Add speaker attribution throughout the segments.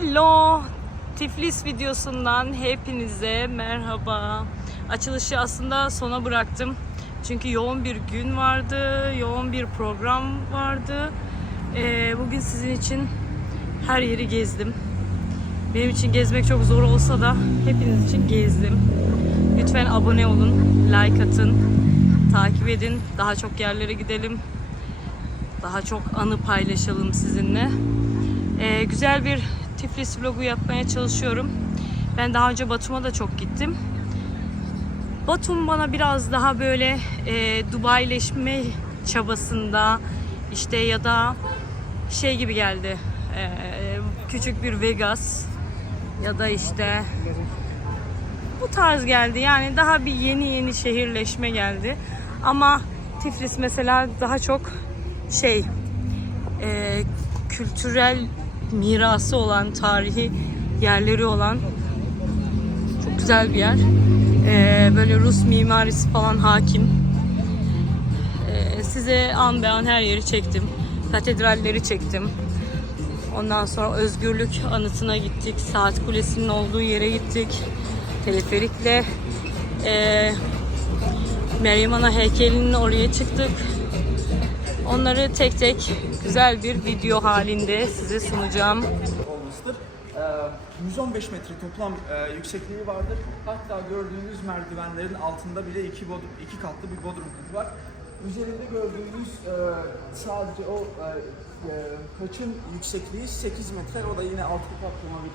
Speaker 1: Hello! Tiflis videosundan hepinize merhaba. Açılışı aslında sona bıraktım. Çünkü yoğun bir gün vardı, yoğun bir program vardı. Ee, bugün sizin için her yeri gezdim. Benim için gezmek çok zor olsa da hepiniz için gezdim. Lütfen abone olun, like atın, takip edin. Daha çok yerlere gidelim. Daha çok anı paylaşalım sizinle. Ee, güzel bir Tiflis vlogu yapmaya çalışıyorum. Ben daha önce Batum'a da çok gittim. Batum bana biraz daha böyle e, Dubaileşme çabasında işte ya da şey gibi geldi. E, küçük bir Vegas ya da işte bu tarz geldi. Yani daha bir yeni yeni şehirleşme geldi. Ama Tiflis mesela daha çok şey e, kültürel mirası olan, tarihi yerleri olan çok güzel bir yer. E, böyle Rus mimarisi falan hakim. E, size an be an her yeri çektim. Katedralleri çektim. Ondan sonra Özgürlük Anıtı'na gittik. Saat Kulesi'nin olduğu yere gittik. Teleferikle e, Meryem Ana heykelinin oraya çıktık. Onları tek tek güzel bir video halinde size sunacağım.
Speaker 2: olmasıdır. Ee, 115 metre toplam e, yüksekliği vardır. Hatta gördüğünüz merdivenlerin altında bile iki, bodrum, iki katlı bir bodrum katı var. Üzerinde gördüğünüz e, sadece o e, kaçın yüksekliği 8 metre. O da yine altı katlama bir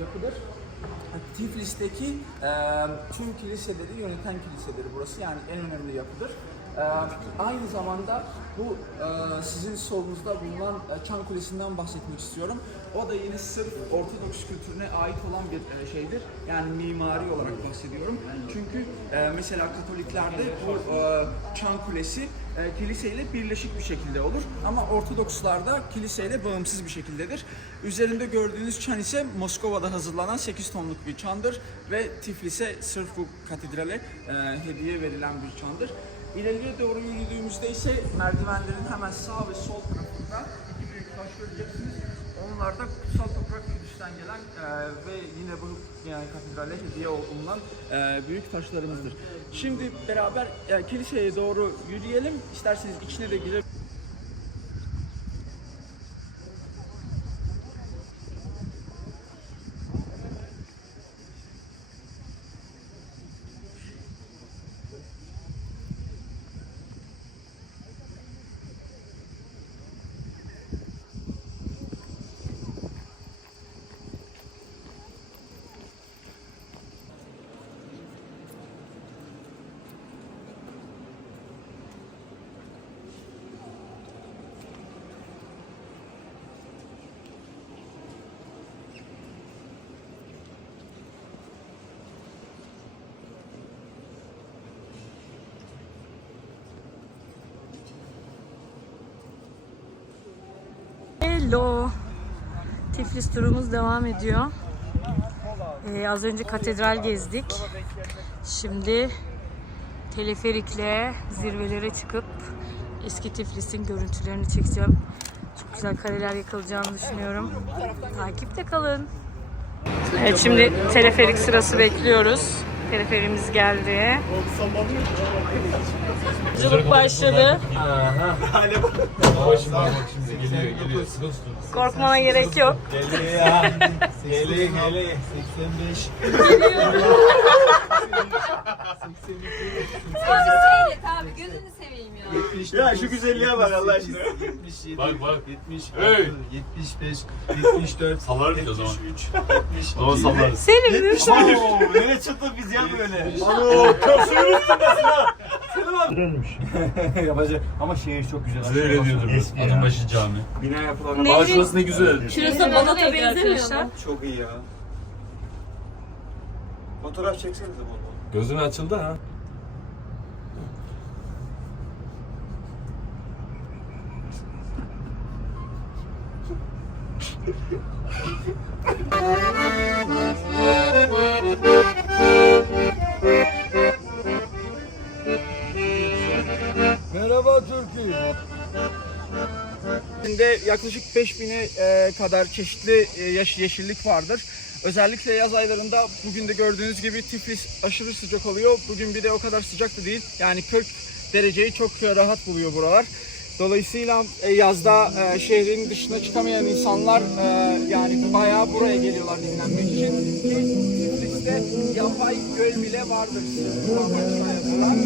Speaker 2: yapıdır. Tiflis'teki tüm kiliseleri yöneten kiliseleri burası yani en önemli yapıdır. E, aynı zamanda bu e, sizin solunuzda bulunan e, Çan Kulesi'nden bahsetmek istiyorum. O da yine sırf Ortodoks kültürüne ait olan bir e, şeydir. Yani mimari olarak bahsediyorum. Çünkü mesela Katoliklerde bu e, Çan Kulesi kiliseyle birleşik bir şekilde olur. Ama Ortodokslarda kiliseyle bağımsız bir şekildedir. Üzerinde gördüğünüz çan ise Moskova'da hazırlanan 8 tonluk bir çandır ve Tiflis'e sırf bu katedrale hediye verilen bir çandır. İleriye doğru yürüdüğümüzde ise merdivenlerin hemen sağ ve sol tarafında iki büyük taş göreceksiniz. Onlar da kutsal toprak Kudüs'ten gelen e, ve yine bu yani katedrale hediye olunan e, büyük taşlarımızdır. Şimdi beraber e, kiliseye doğru yürüyelim. İsterseniz içine de girelim.
Speaker 1: Hello. Tiflis turumuz devam ediyor. Ee, az önce katedral gezdik. Şimdi teleferikle zirvelere çıkıp eski Tiflis'in görüntülerini çekeceğim. Çok güzel kareler yakalayacağını düşünüyorum. Takipte kalın. Evet şimdi teleferik sırası bekliyoruz. Teleferimiz geldi. Yolculuk başladı.
Speaker 3: Şimdi bak şimdi geliyor geliyor.
Speaker 1: Korkmana gerek yok.
Speaker 3: Geliyor ya. Geliyor geliyor. 85.
Speaker 4: Abi seyret abi gözünü seveyim ya.
Speaker 3: Ya şu güzelliğe bak Allah aşkına. 77. Bak bak. 76. 75. 74. Sallarız o zaman. 73. 70. Doğru sallarız.
Speaker 1: Senin mi?
Speaker 3: Oo, nereye çıktık biz ya böyle? Ano, köprünün üstündesin ha.
Speaker 5: Yapacak ama şehir çok güzel.
Speaker 3: Öyle diyordur.
Speaker 5: Eski ya.
Speaker 3: Adambaşı cami.
Speaker 5: Bina yapılarına
Speaker 1: Ne?
Speaker 3: Aa şurası ne güzel.
Speaker 1: Şurası Balat'a benzemiyor mu?
Speaker 5: çok iyi ya. Fotoğraf çeksenize bol bol.
Speaker 3: Gözün açıldı ha.
Speaker 2: De yaklaşık 5000'e e, kadar çeşitli e, yeşillik vardır. Özellikle yaz aylarında bugün de gördüğünüz gibi Tiflis aşırı sıcak oluyor. Bugün bir de o kadar sıcak da değil. Yani 40 dereceyi çok rahat buluyor buralar. Dolayısıyla e, yazda e, şehrin dışına çıkamayan insanlar e, yani bayağı buraya geliyorlar dinlenmek için. Ki Tiflis'te yapay göl bile vardır. Yapılan.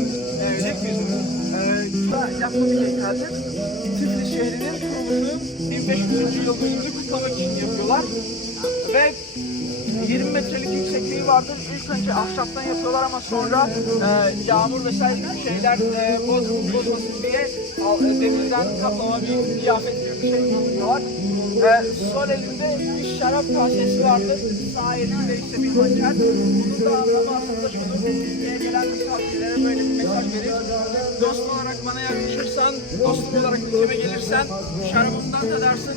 Speaker 2: Evet. Da yapma bir heykeldir. Tiflis şehrinin kuruluşu 1500. yıl dönümünü kutlamak için yapıyorlar. Ve 20 metrelik yüksekliği vardır. İlk önce ahşaptan yapıyorlar ama sonra e, yağmur vesaire şeyler e, boz, bozmasın diye al- e, demirden kaplama bir kıyafet gibi bir şey yapıyorlar. E, sol elinde bir şarap kasesi vardır. Sağ elinde ise bir hançer. Bunun da anlamı aslında şudur. Türkiye'ye gelen misafirlere böyle bir mesaj verir. Dost olarak bana yaklaşırsan, dostum olarak ülkeme gelirsen şarabımdan tadarsın.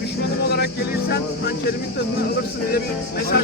Speaker 2: Düşmanım olarak gelirsen hançerimin tadını alırsın diye bir mesaj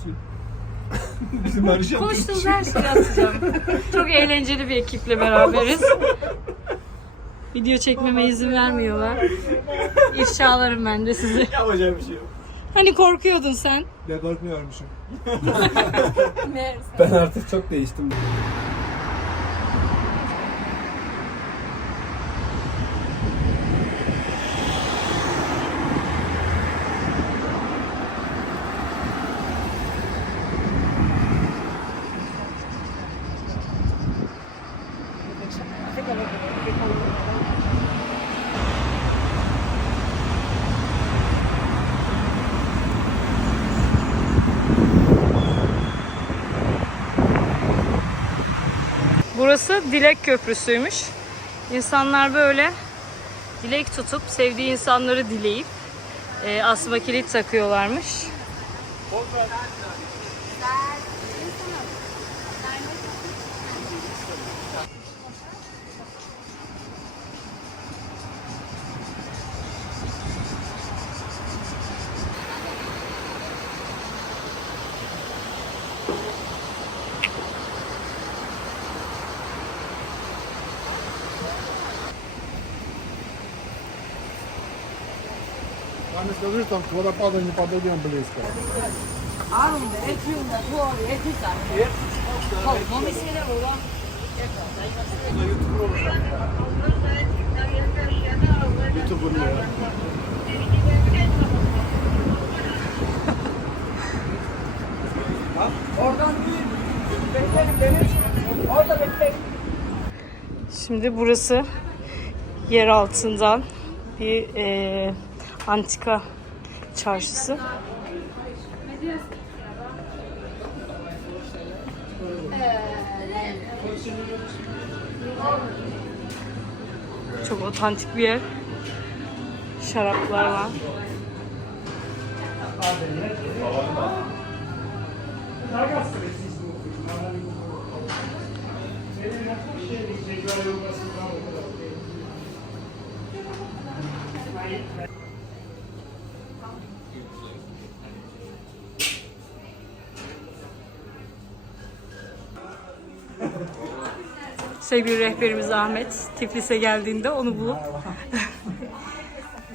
Speaker 5: Köprüsü. Bizim Barış
Speaker 1: Konuştuğumuz her şeyi atacağım. Çok eğlenceli bir ekiple beraberiz. Video çekmeme izin vermiyorlar. İfşalarım ben de sizi.
Speaker 5: Yapacak bir şey yok.
Speaker 1: Hani korkuyordun sen?
Speaker 5: Ben korkmuyormuşum.
Speaker 4: Meğerse.
Speaker 5: Ben artık çok değiştim.
Speaker 1: Burası Dilek Köprüsü'ymüş. İnsanlar böyle dilek tutup sevdiği insanları dileyip e, asma kilit takıyorlarmış.
Speaker 6: не скажи, там к водопаду не подойдем близко.
Speaker 2: Oradan değil. Bekleyin beni. Orada bekleyin.
Speaker 1: Şimdi burası yer altından bir e, antika çarşısı. Çok otantik bir yer. Şaraplar var. Sevgili rehberimiz Ahmet Tiflis'e geldiğinde onu bulup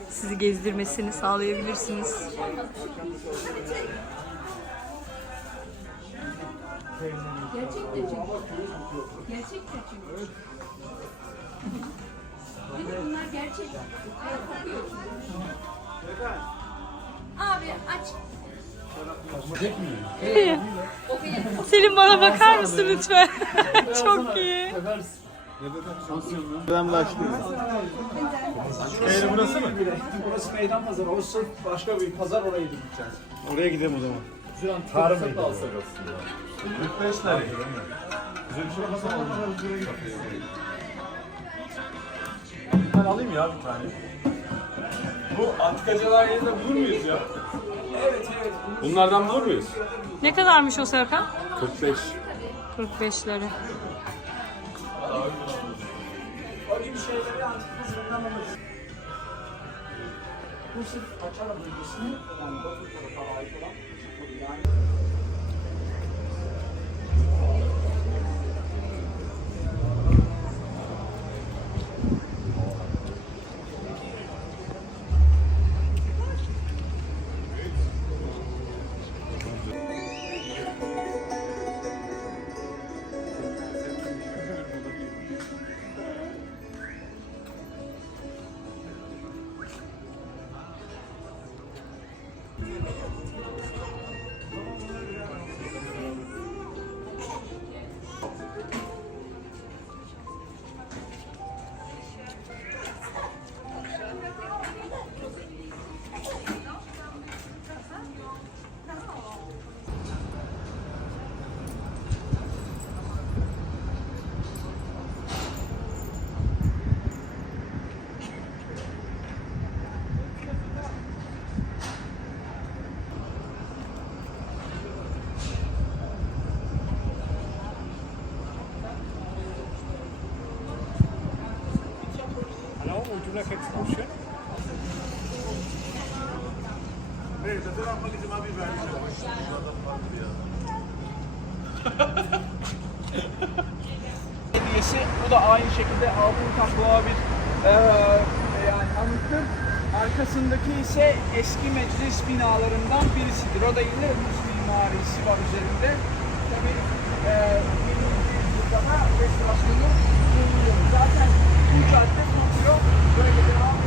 Speaker 1: sizi gezdirmesini sağlayabilirsiniz.
Speaker 4: Gerçek de çünkü. Gerçek de çünkü. Değil mi? Bunlar gerçek. Kokuyor. Abi aç.
Speaker 1: Selim bana bakar mısın lütfen? Çok iyi.
Speaker 5: Ben başlıyorum. Eğri burası mı?
Speaker 2: Burası meydan pazarı. O sırf başka bir pazar oraya gideceğiz.
Speaker 5: Oraya gidelim o zaman.
Speaker 3: Tarım da alsak aslında. 45 tane.
Speaker 5: Ben alayım ya bir tane.
Speaker 3: Bu antikacalar yerinde bulur muyuz ya? Bunlardan bulur muyuz?
Speaker 1: Ne kadarmış o Serkan?
Speaker 3: 45.
Speaker 1: 45 lira.
Speaker 2: Bu sırf Paçara bölgesinin yani tarafa ait olan yani hediyesi. Bu da aynı şekilde altın kaplama bir eee yani anıttır. Arkasındaki ise eski meclis binalarından birisidir. O da yine Rus mimarisi var üzerinde. Tabii eee yüzyılda da restorasyonu bulunuyor. Zaten bu cadde kokuyor. Böyle devam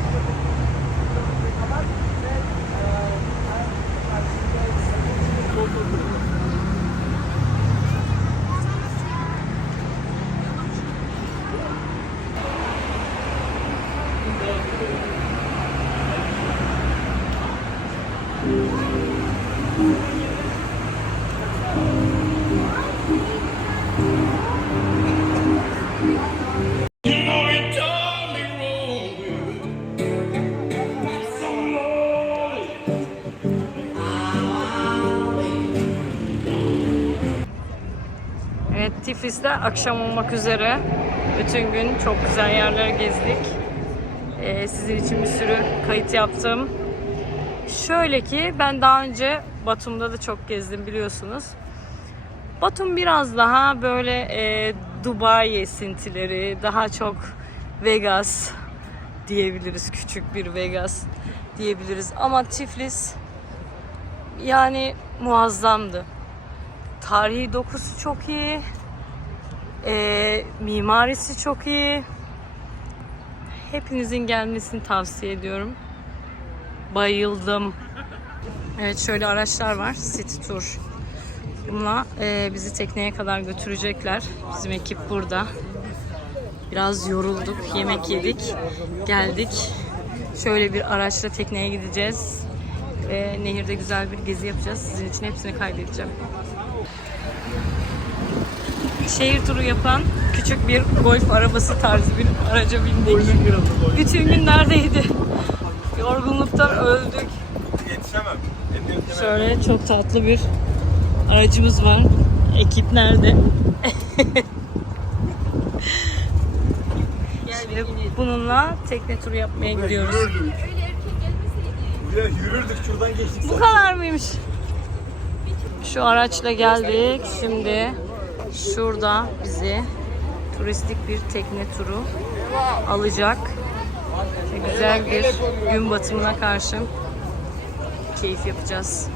Speaker 1: Tiflis'te akşam olmak üzere. Bütün gün çok güzel yerler gezdik. Ee, sizin için bir sürü kayıt yaptım. Şöyle ki ben daha önce Batum'da da çok gezdim biliyorsunuz. Batum biraz daha böyle e, Dubai esintileri, daha çok Vegas diyebiliriz. Küçük bir Vegas diyebiliriz. Ama Tiflis yani muazzamdı. Tarihi dokusu çok iyi. Ee, mimarisi çok iyi. Hepinizin gelmesini tavsiye ediyorum. Bayıldım. Evet şöyle araçlar var. City Tour. Bununla e, bizi tekneye kadar götürecekler. Bizim ekip burada. Biraz yorulduk. Yemek yedik. Geldik. Şöyle bir araçla tekneye gideceğiz. Ve nehirde güzel bir gezi yapacağız. Sizin için hepsini kaydedeceğim şehir turu yapan küçük bir golf arabası tarzı bir araca bindik. Bütün gün neredeydi? Yorgunluktan öldük.
Speaker 3: Yetişemem.
Speaker 1: Şöyle çok tatlı bir aracımız var. Ekip nerede? Şimdi bununla tekne turu yapmaya gidiyoruz.
Speaker 3: Ya yürürdük şuradan geçtik.
Speaker 1: Bu kadar mıymış? Şu araçla geldik. Şimdi şurada bizi turistik bir tekne turu alacak. Güzel bir gün batımına karşı keyif yapacağız.